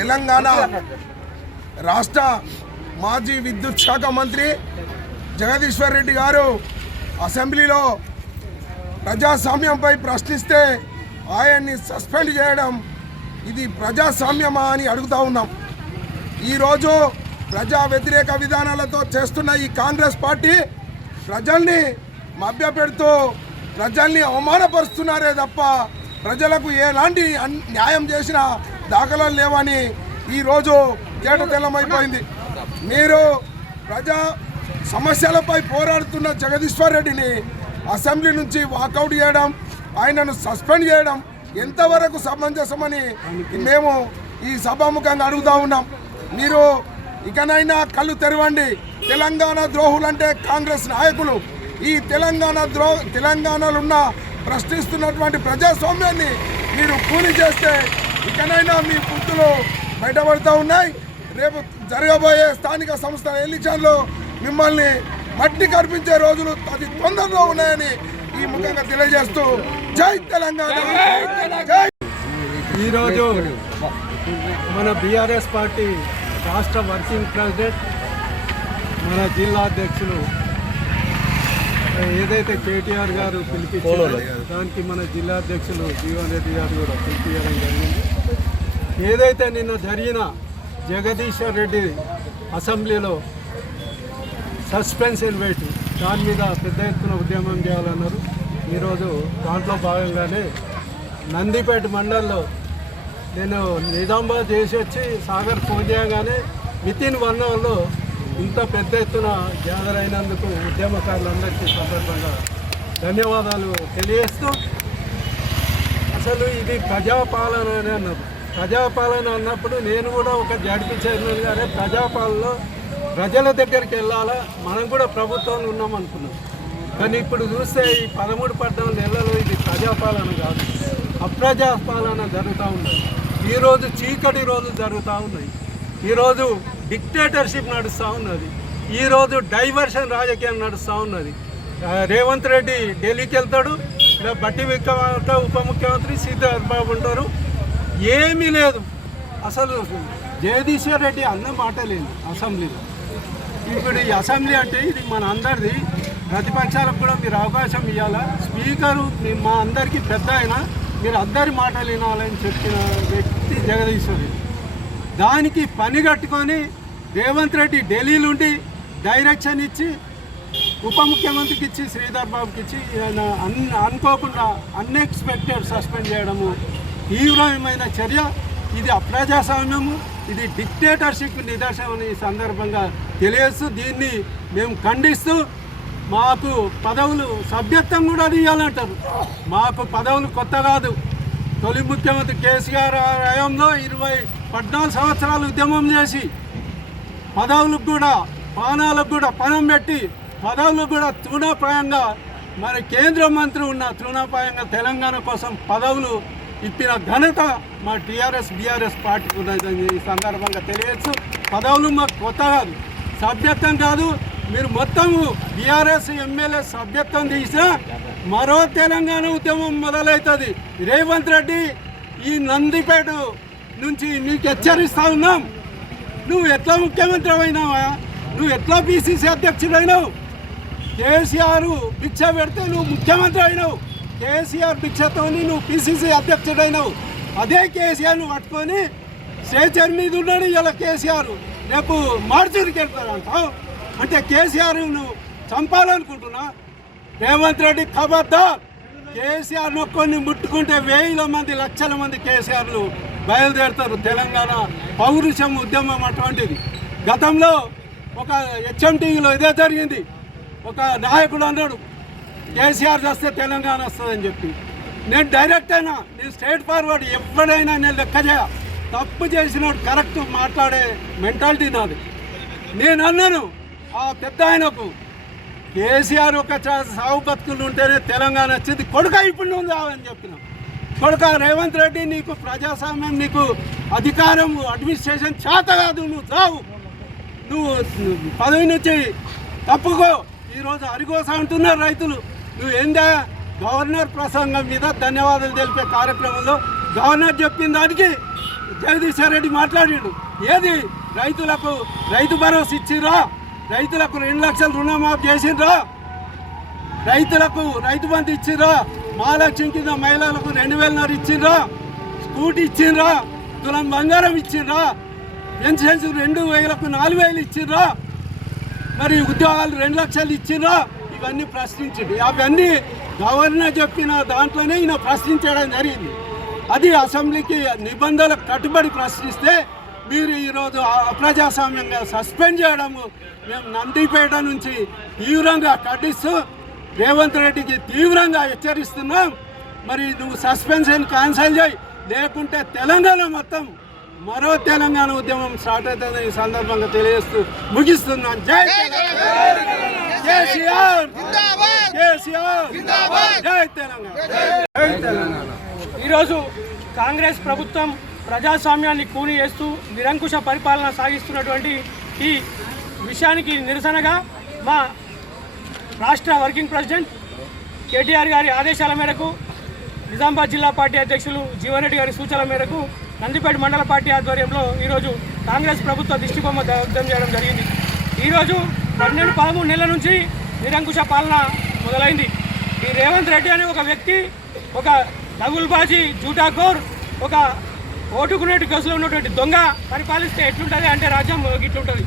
తెలంగాణ రాష్ట్ర మాజీ విద్యుత్ శాఖ మంత్రి జగదీశ్వర్ రెడ్డి గారు అసెంబ్లీలో ప్రజాస్వామ్యంపై ప్రశ్నిస్తే ఆయన్ని సస్పెండ్ చేయడం ఇది ప్రజాస్వామ్యమా అని అడుగుతా ఉన్నాం ఈరోజు ప్రజా వ్యతిరేక విధానాలతో చేస్తున్న ఈ కాంగ్రెస్ పార్టీ ప్రజల్ని మభ్యపెడుతూ ప్రజల్ని అవమానపరుస్తున్నారే తప్ప ప్రజలకు ఎలాంటి న్యాయం చేసిన దాఖలాలు లేవని ఈరోజు తేట తెల్లమైపోయింది మీరు ప్రజా సమస్యలపై పోరాడుతున్న జగదీశ్వర్ రెడ్డిని అసెంబ్లీ నుంచి వాకౌట్ చేయడం ఆయనను సస్పెండ్ చేయడం ఎంతవరకు సమంజసమని మేము ఈ సభాముఖంగా అడుగుతా ఉన్నాం మీరు ఇకనైనా కళ్ళు తెరవండి తెలంగాణ ద్రోహులంటే కాంగ్రెస్ నాయకులు ఈ తెలంగాణ ద్రో తెలంగాణలో ఉన్న ప్రశ్నిస్తున్నటువంటి ప్రజాస్వామ్యాన్ని మీరు కూలి చేస్తే ఇకనైనా మీ పుత్తులు బయటపడుతూ ఉన్నాయి రేపు జరగబోయే స్థానిక సంస్థల ఎలిక్షన్లో మిమ్మల్ని మట్టి కనిపించే రోజులు అతి తొందరలో ఉన్నాయని ఈ ముఖ్యంగా తెలియజేస్తూ జై తెలంగాణ ఈరోజు మన బీఆర్ఎస్ పార్టీ రాష్ట్ర వర్కింగ్ ప్రెసిడెంట్ మన జిల్లా అధ్యక్షులు ఏదైతే కేటీఆర్ గారు పిలిపించారో దానికి మన జిల్లా అధ్యక్షులు జీవన్ రెడ్డి గారు కూడా పిలిపించడం జరిగింది ఏదైతే నిన్న జరిగిన జగదీశ్వర్ రెడ్డి అసెంబ్లీలో సస్పెన్షన్ వెయిట్ దాని మీద పెద్ద ఎత్తున ఉద్యమం చేయాలన్నారు ఈరోజు దాంట్లో భాగంగానే నందిపేట మండల్లో నేను నిజామాబాద్ చేసి వచ్చి సాగర్ ఫోన్ చేయగానే విత్ ఇన్ వన్ అవర్లో ఇంత పెద్ద ఎత్తున గ్యాదర్ అయినందుకు ఉద్యమకారులందరికీ సందర్భంగా ధన్యవాదాలు తెలియజేస్తూ అసలు ఇది ప్రజాపాలన అని అన్నారు ప్రజాపాలన అన్నప్పుడు నేను కూడా ఒక జడ్పి చైర్మన్ గారే ప్రజాపాలనలో ప్రజల దగ్గరికి వెళ్ళాలా మనం కూడా ప్రభుత్వం ఉన్నాం అనుకున్నాం కానీ ఇప్పుడు చూస్తే ఈ పదమూడు పద్నాలుగు నెలలు ఇది ప్రజాపాలన కాదు అప్రజాపాలన జరుగుతూ ఉన్నది ఈరోజు చీకటి రోజు జరుగుతూ ఉన్నాయి ఈరోజు డిక్టేటర్షిప్ నడుస్తూ ఉన్నది ఈరోజు డైవర్షన్ రాజకీయం నడుస్తూ ఉన్నది రేవంత్ రెడ్డి ఢిల్లీకి వెళ్తాడు ఇలా బట్టి విక్క ఉప ముఖ్యమంత్రి సీతారాం ఉంటారు ఏమీ లేదు అసలు జగదీశ్వర్ రెడ్డి అన్న మాట లేదు అసెంబ్లీలో ఇప్పుడు ఈ అసెంబ్లీ అంటే ఇది మన అందరిది ప్రతిపక్షాలకు కూడా మీరు అవకాశం ఇవ్వాలా స్పీకరు మా అందరికీ పెద్ద అయినా మీరు అందరి మాట వినాలని చెప్పిన వ్యక్తి జగదీశ్వర్ రెడ్డి దానికి పని కట్టుకొని రేవంత్ రెడ్డి ఢిల్లీలు ఉండి డైరెక్షన్ ఇచ్చి ఉప ముఖ్యమంత్రికి ఇచ్చి శ్రీధర్ బాబుకి ఇచ్చి ఆయన అన్ అనుకోకుండా అన్ఎక్స్పెక్టెడ్ సస్పెండ్ చేయడము తీవ్రమైన చర్య ఇది అప్రజాస్వామ్యము ఇది డిక్టేటర్షిప్ నిదర్శనం ఈ సందర్భంగా తెలియస్తూ దీన్ని మేము ఖండిస్తూ మాకు పదవులు సభ్యత్వం కూడా తీయాలంటారు మాకు పదవులు కొత్త కాదు తొలి ముఖ్యమంత్రి కేసీఆర్ హయాంలో ఇరవై పద్నాలుగు సంవత్సరాలు ఉద్యమం చేసి పదవులకు కూడా పానాలకు కూడా పణం పెట్టి పదవులకు కూడా తృణప్రాయంగా మరి కేంద్ర మంత్రి ఉన్న తృణప్రాయంగా తెలంగాణ కోసం పదవులు ఇప్పిన ఘనత మా టీఆర్ఎస్ బీఆర్ఎస్ పార్టీకి ఉన్నదని ఈ సందర్భంగా తెలియచ్చు పదవులు మాకు కొత్త కాదు సభ్యత్వం కాదు మీరు మొత్తము బీఆర్ఎస్ ఎమ్మెల్యే సభ్యత్వం తీసినా మరో తెలంగాణ ఉద్యమం మొదలవుతుంది రేవంత్ రెడ్డి ఈ నందిపేట నుంచి నీకు హెచ్చరిస్తా ఉన్నాం నువ్వు ఎట్లా ముఖ్యమంత్రి అయినావా నువ్వు ఎట్లా బీసీసీ అధ్యక్షుడైనావు కేసీఆర్ భిక్ష పెడితే నువ్వు ముఖ్యమంత్రి అయినావు కేసీఆర్ భిక్షతో నువ్వు పిసిసి అధ్యక్షుడైనావు అదే కేసీఆర్ను పట్టుకొని స్టేచర్ మీద ఉన్నాడు ఇలా కేసీఆర్ రేపు మార్చుడికి వెళ్తారంటావు అంటే కేసీఆర్ను చంపాలనుకుంటున్నా రేవంత్ రెడ్డి ఖబర్దార్ కేసీఆర్ నొక్కొని ముట్టుకుంటే వేల మంది లక్షల మంది కేసీఆర్లు బయలుదేరుతారు తెలంగాణ పౌరుషం ఉద్యమం అటువంటిది గతంలో ఒక హెచ్ఎంటీలో ఇదే జరిగింది ఒక నాయకుడు అన్నాడు కేసీఆర్ చేస్తే తెలంగాణ వస్తుందని చెప్పి నేను డైరెక్ట్ అయినా నేను స్ట్రేట్ ఫార్వర్డ్ ఎవడైనా నేను లెక్క చేయ తప్పు చేసినోడు కరెక్ట్ మాట్లాడే మెంటాలిటీ నాది నేను అన్నాను ఆ పెద్ద ఆయనకు కేసీఆర్ ఒక సాగు బతుకులు ఉంటేనే తెలంగాణ వచ్చింది కొడుక ఇప్పుడు నువ్వు రావని చెప్పినాం కొడుక రేవంత్ రెడ్డి నీకు ప్రజాస్వామ్యం నీకు అధికారం అడ్మినిస్ట్రేషన్ చేత కాదు నువ్వు రావు నువ్వు పదవి నుంచి తప్పుకో ఈరోజు అరిగోస అంటున్నారు రైతులు నువ్వు ఏందా గవర్నర్ ప్రసంగం మీద ధన్యవాదాలు తెలిపే కార్యక్రమంలో గవర్నర్ చెప్పిన దానికి జగదీశ్వర్ రెడ్డి మాట్లాడాడు ఏది రైతులకు రైతు భరోసా ఇచ్చిరా రైతులకు రెండు లక్షలు రుణమాఫీ చేసిండ్రా రైతులకు రైతు బంధు ఇచ్చిండ్రా మహాలక్ష్యం కింద మహిళలకు రెండు వేలన్నర ఇచ్చిండ్రా స్కూటీ ఇచ్చిండ్రా తులం బంగారం ఇచ్చిండ్రా పెన్షన్స్ రెండు వేలకు నాలుగు వేలు ఇచ్చిండ్రా మరి ఉద్యోగాలు రెండు లక్షలు ఇచ్చిండ్రా ఇవన్నీ ప్రశ్నించండి అవన్నీ గవర్నర్ చెప్పిన దాంట్లోనే ఈయన ప్రశ్నించడం జరిగింది అది అసెంబ్లీకి నిబంధనలకు కట్టుబడి ప్రశ్నిస్తే మీరు ఈరోజు ప్రజాస్వామ్యంగా సస్పెండ్ చేయడము మేము నందిపేట నుంచి తీవ్రంగా ఖండిస్తూ రేవంత్ రెడ్డికి తీవ్రంగా హెచ్చరిస్తున్నాం మరి నువ్వు సస్పెన్షన్ క్యాన్సల్ చేయి లేకుంటే తెలంగాణ మొత్తం మరో తెలంగాణ ఉద్యమం స్టార్ట్ అవుతుందని సందర్భంగా తెలియజేస్తూ ముగిస్తున్నాం జై కేసీఆర్ జై తెలంగాణ ఈరోజు కాంగ్రెస్ ప్రభుత్వం ప్రజాస్వామ్యాన్ని కూని చేస్తూ నిరంకుశ పరిపాలన సాగిస్తున్నటువంటి ఈ విషయానికి నిరసనగా మా రాష్ట్ర వర్కింగ్ ప్రెసిడెంట్ కేటీఆర్ గారి ఆదేశాల మేరకు నిజామాబాద్ జిల్లా పార్టీ అధ్యక్షులు జీవన్రెడ్డి గారి సూచనల మేరకు నందిపేట మండల పార్టీ ఆధ్వర్యంలో ఈరోజు కాంగ్రెస్ ప్రభుత్వ దిష్టిబొమ్మ దగ్ధం చేయడం జరిగింది ఈరోజు పన్నెండు పదమూడు నెలల నుంచి నిరంకుశ పాలన మొదలైంది ఈ రేవంత్ రెడ్డి అనే ఒక వ్యక్తి ఒక నగుల్బాజీ జూటాకోర్ ఒక ఓటుకునేటి కేసులో ఉన్నటువంటి దొంగ పరిపాలిస్తే ఎట్లుంటుంది అంటే రాజ్యం ఇట్లుంటుంది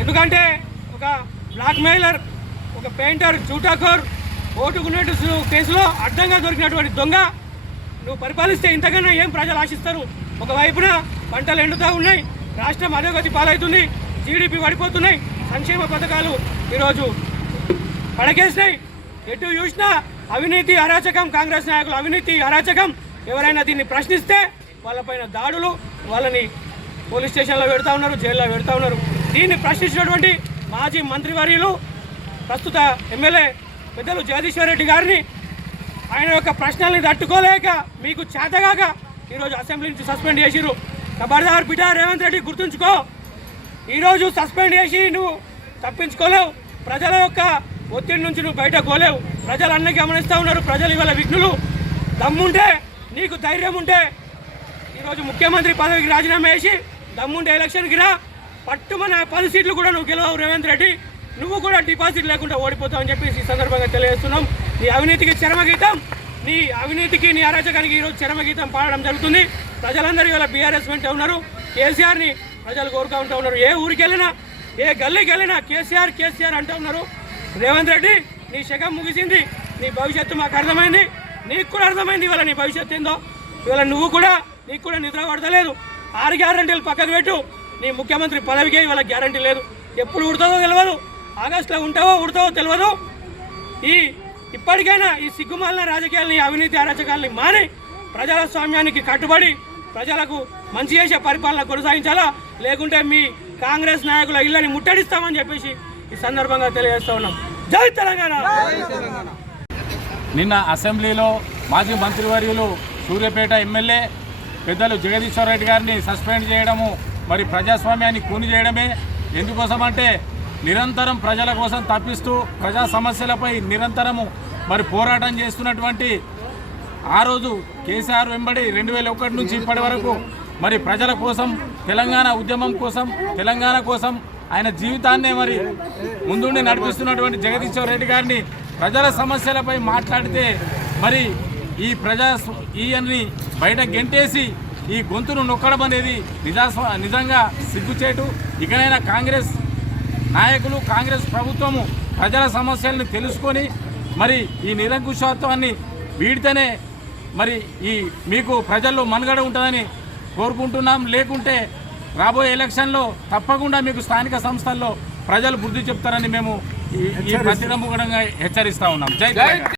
ఎందుకంటే ఒక బ్లాక్మెయిలర్ ఒక పెయింటర్ జూటాకోర్ ఓటుకునే కేసులో అడ్డంగా దొరికినటువంటి దొంగ నువ్వు పరిపాలిస్తే ఇంతకన్నా ఏం ప్రజలు ఆశిస్తారు ఒకవైపున పంటలు ఎండుతూ ఉన్నాయి రాష్ట్రం అధోగతి పాలవుతుంది జీడిపి పడిపోతున్నాయి సంక్షేమ పథకాలు ఈరోజు పడకేసినాయి ఎటు చూసినా అవినీతి అరాచకం కాంగ్రెస్ నాయకులు అవినీతి అరాచకం ఎవరైనా దీన్ని ప్రశ్నిస్తే వాళ్ళపైన దాడులు వాళ్ళని పోలీస్ స్టేషన్లో పెడతా ఉన్నారు జైల్లో పెడతా ఉన్నారు దీన్ని ప్రశ్నించినటువంటి మాజీ మంత్రివర్యులు ప్రస్తుత ఎమ్మెల్యే పెద్దలు జగదీశ్వర రెడ్డి గారిని ఆయన యొక్క ప్రశ్నల్ని తట్టుకోలేక మీకు చేతగాక ఈరోజు అసెంబ్లీ నుంచి సస్పెండ్ చేసిరు కబర్దార్ బిడ్డ రేవంత్ రెడ్డి గుర్తుంచుకో ఈరోజు సస్పెండ్ చేసి నువ్వు తప్పించుకోలేవు ప్రజల యొక్క ఒత్తిడి నుంచి నువ్వు బయట కోలేవు ప్రజలు అన్నీ గమనిస్తూ ఉన్నారు ప్రజలు ఇవాళ విఘ్నులు దమ్ముంటే నీకు ధైర్యం ఉంటే ఈరోజు ముఖ్యమంత్రి పదవికి రాజీనామా చేసి దమ్ముండే ఎలక్షన్కి రా పట్టుమని పది సీట్లు కూడా నువ్వు గెలవవు రేవంత్ రెడ్డి నువ్వు కూడా డిపాజిట్ లేకుండా ఓడిపోతావు అని చెప్పేసి ఈ సందర్భంగా తెలియజేస్తున్నాం నీ అవినీతికి చరమగీతం నీ అవినీతికి నీ అరాచకానికి ఈరోజు చరమగీతం పాడడం జరుగుతుంది ప్రజలందరూ ఇవాళ బీఆర్ఎస్ వెంటే ఉన్నారు కేసీఆర్ని ప్రజలు కోరుకుంటూ ఉన్నారు ఏ ఊరికి వెళ్ళినా ఏ గల్లీకి వెళ్ళినా కేసీఆర్ కేసీఆర్ అంటూ ఉన్నారు రేవంత్ రెడ్డి నీ శకం ముగిసింది నీ భవిష్యత్తు మాకు అర్థమైంది నీకు కూడా అర్థమైంది ఇవాళ నీ భవిష్యత్తు ఏందో ఇవాళ నువ్వు కూడా నీకు కూడా నిద్ర పడతలేదు ఆరు గ్యారంటీలు పక్కకు పెట్టు నీ ముఖ్యమంత్రి పదవికే ఇవాళ గ్యారంటీ లేదు ఎప్పుడు ఉడతావో తెలియదు ఆగస్టులో ఉంటావో ఉడతావో తెలియదు ఈ ఇప్పటికైనా ఈ సిగ్గుమాలిన రాజకీయాలని అవినీతి అరాచకాలని మాని ప్రజాస్వామ్యానికి కట్టుబడి ప్రజలకు మంచి చేసే పరిపాలన కొనసాగించాలా లేకుంటే మీ కాంగ్రెస్ నాయకుల ఇళ్ళని ముట్టడిస్తామని చెప్పేసి ఈ సందర్భంగా తెలియజేస్తా ఉన్నాం జై తెలంగాణ నిన్న అసెంబ్లీలో మాజీ మంత్రివర్యులు సూర్యపేట ఎమ్మెల్యే పెద్దలు జగదీశ్వరరెడ్డి గారిని సస్పెండ్ చేయడము మరి ప్రజాస్వామ్యాన్ని కూని చేయడమే ఎందుకోసం అంటే నిరంతరం ప్రజల కోసం తప్పిస్తూ ప్రజా సమస్యలపై నిరంతరము మరి పోరాటం చేస్తున్నటువంటి ఆ రోజు కేసీఆర్ వెంబడి రెండు వేల ఒకటి నుంచి ఇప్పటి వరకు మరి ప్రజల కోసం తెలంగాణ ఉద్యమం కోసం తెలంగాణ కోసం ఆయన జీవితాన్నే మరి ముందుండి నడిపిస్తున్నటువంటి జగదీశ్వర్ రెడ్డి గారిని ప్రజల సమస్యలపై మాట్లాడితే మరి ఈ ప్రజా ఈయన్ని బయట గెంటేసి ఈ గొంతును నొక్కడం అనేది నిజా నిజంగా సిగ్గుచేటు ఇకనైనా కాంగ్రెస్ నాయకులు కాంగ్రెస్ ప్రభుత్వము ప్రజల సమస్యలను తెలుసుకొని మరి ఈ నిరంకుశత్వాన్ని వీడితేనే మరి ఈ మీకు ప్రజల్లో మనుగడ ఉంటుందని కోరుకుంటున్నాం లేకుంటే రాబోయే ఎలక్షన్లో తప్పకుండా మీకు స్థానిక సంస్థల్లో ప్రజలు బుద్ధి చెప్తారని మేము ఈ ప్రతిరముఖంగా హెచ్చరిస్తూ ఉన్నాం జై